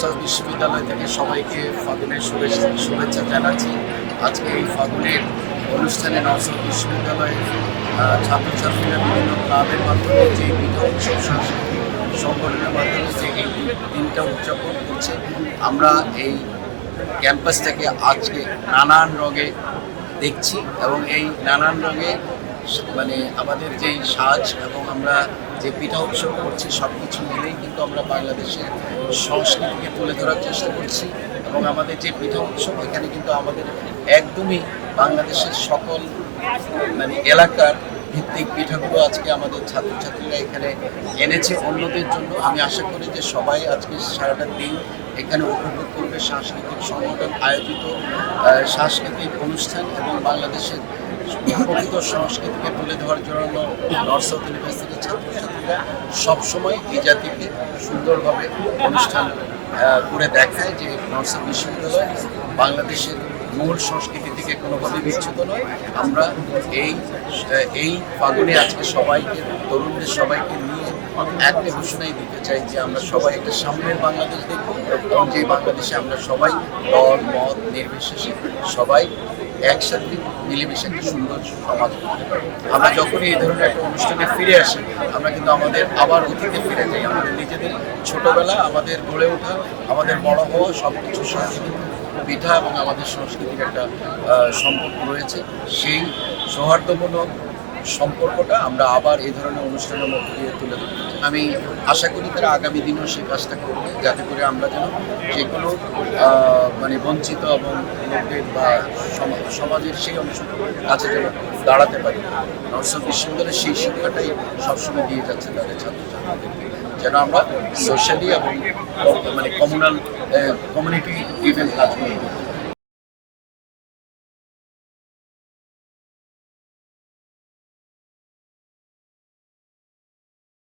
নর্সাউথ বিশ্ববিদ্যালয় থেকে সবাইকে ফাগুনের শুভেচ্ছা জানাচ্ছি। আজকে এই ফাগুনের অনুষ্ঠানে নর্সাউথ বিশ্ববিদ্যালয়ের ছাত্রছাত্রীরা বিভিন্ন ক্লাবের মাধ্যমে যে পিঠা উৎসব সাংস্কৃতিক সংগঠনের মাধ্যমে যে এই দিনটা উদযাপন করছে, আমরা এই ক্যাম্পাসটাকে আজকে নানান রঙে দেখছি এবং এই নানান রঙে মানে আমাদের যেই সাজ এবং আমরা যে পিঠা উৎসব করছি সব কিছু মিলেই কিন্তু আমরা বাংলাদেশের সংস্কৃতিকে তুলে ধরার চেষ্টা করছি। এবং আমাদের যে পিঠা উৎসব এখানে কিন্তু আমাদের একদমই বাংলাদেশের সকল মানে এলাকার ভিত্তিক পিঠাগুলো আজকে আমাদের ছাত্রছাত্রীরা এখানে এনেছে অন্যদের জন্য। আমি আশা করি যে সবাই আজকে সারাটা দিন এখানে উপভোগ করবে সাংস্কৃতিক সংগঠন আয়োজিত সাংস্কৃতিক অনুষ্ঠান এবং বাংলাদেশের প্রকৃত সংস্কৃতিকে তুলে ধরার জন্য নর্সাউথ ইউনিভার্সিটির ছাত্রছাত্রীরা সবসময় এই জাতিকে সুন্দরভাবে অনুষ্ঠান করে দেখায় যে নর্সাউথ বিশ্ববিদ্যালয় বাংলাদেশের মূল সংস্কৃতি থেকে কোনোভাবে বিচ্যুত নয়। আমরা এই ফাগুনে আজকে সবাইকে তরুণদের সবাইকে নিয়ে একটা ঘোষণাই দিতে চাই যে আমরা সবাই একটা সামনের বাংলাদেশ দেখব এবং যে বাংলাদেশে আমরা সবাই দল মত নির্বিশেষে সবাই একসাথে মিলেমিশে একটা সুন্দর সমাজ করতে পারি। আমরা যখনই এই ধরনের একটা অনুষ্ঠানে ফিরে আসি আমরা কিন্তু আমাদের আবার অতীতে ফিরে যাই। আমাদের নিজেদের ছোটবেলা, আমাদের গড়ে ওঠা, আমাদের বড় হওয়া সব কিছুর সাথে কিন্তু পিঠা এবং আমাদের সংস্কৃতির একটা সম্পর্ক রয়েছে। সেই সৌহার্দ্যমূলক সম্পর্কটা আমরা আবার এই ধরনের অনুষ্ঠানের মধ্যে দিয়ে তুলে ধরতে চাই। আমি আশা করি তারা আগামী দিনেও সেই কাজটা করবে, যাতে করে আমরা যেন যে কোনো মানে বঞ্চিত এবং লোকদের বা সমাজের সেই অংশগুলোর কাছে যেন দাঁড়াতে পারি। নর্সাউথ বিশ্ববিদ্যালয়ের সেই শিক্ষাটাই সবসময় দিয়ে যাচ্ছে তাদের ছাত্রছাত্রীদেরকে, যেন আমরা সোশ্যালি এবং মানে কমিউনিটি ইভেন্ট কাজগুলো করতে